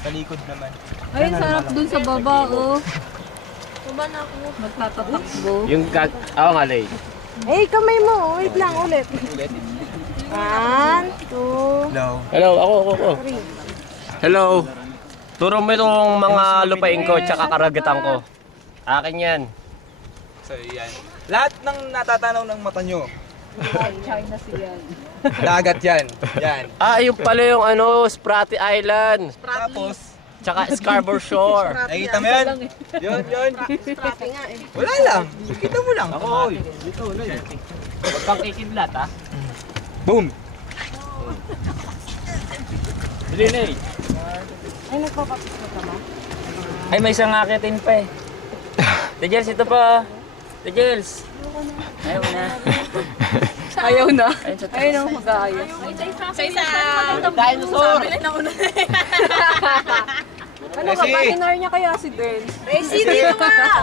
Talikod naman. Ay, sarap dun sa baba, oh. Baba na ako. Magtatatakbo. Yung ako nga, Lay. Eh, kamay mo. Wait lang, ulit. Ulit. 1, 2, Hello. Hello, ako. Hello. Turo mo itong mga lupain ko tsaka karagatan ko. Akin yan. So, yan. Lahat ng natatanaw ng mata nyo, Ay, China siya. dagat yan. Yan. Yung pala yung Sprati Island. Tapos, Tsaka Scarborough Shore. nakikita mo yan? Yun. strappy nga eh. Wala lang. Kita mo lang. Ako, dito, Lay. Huwag kang kikidlat, ha? Boom. Bili, Lay. Ay, nagpapapis ka ba? Ay, may isang akitin pa eh. Tejels, ito pa. Tejels. Ayaw na. Ayaw na. Ayun sa Ayaw na mag-aayos. Sa isa. Dinosaur! Sabi na una. Ano ka, partner niya kaya si Ben? Racing dito ka!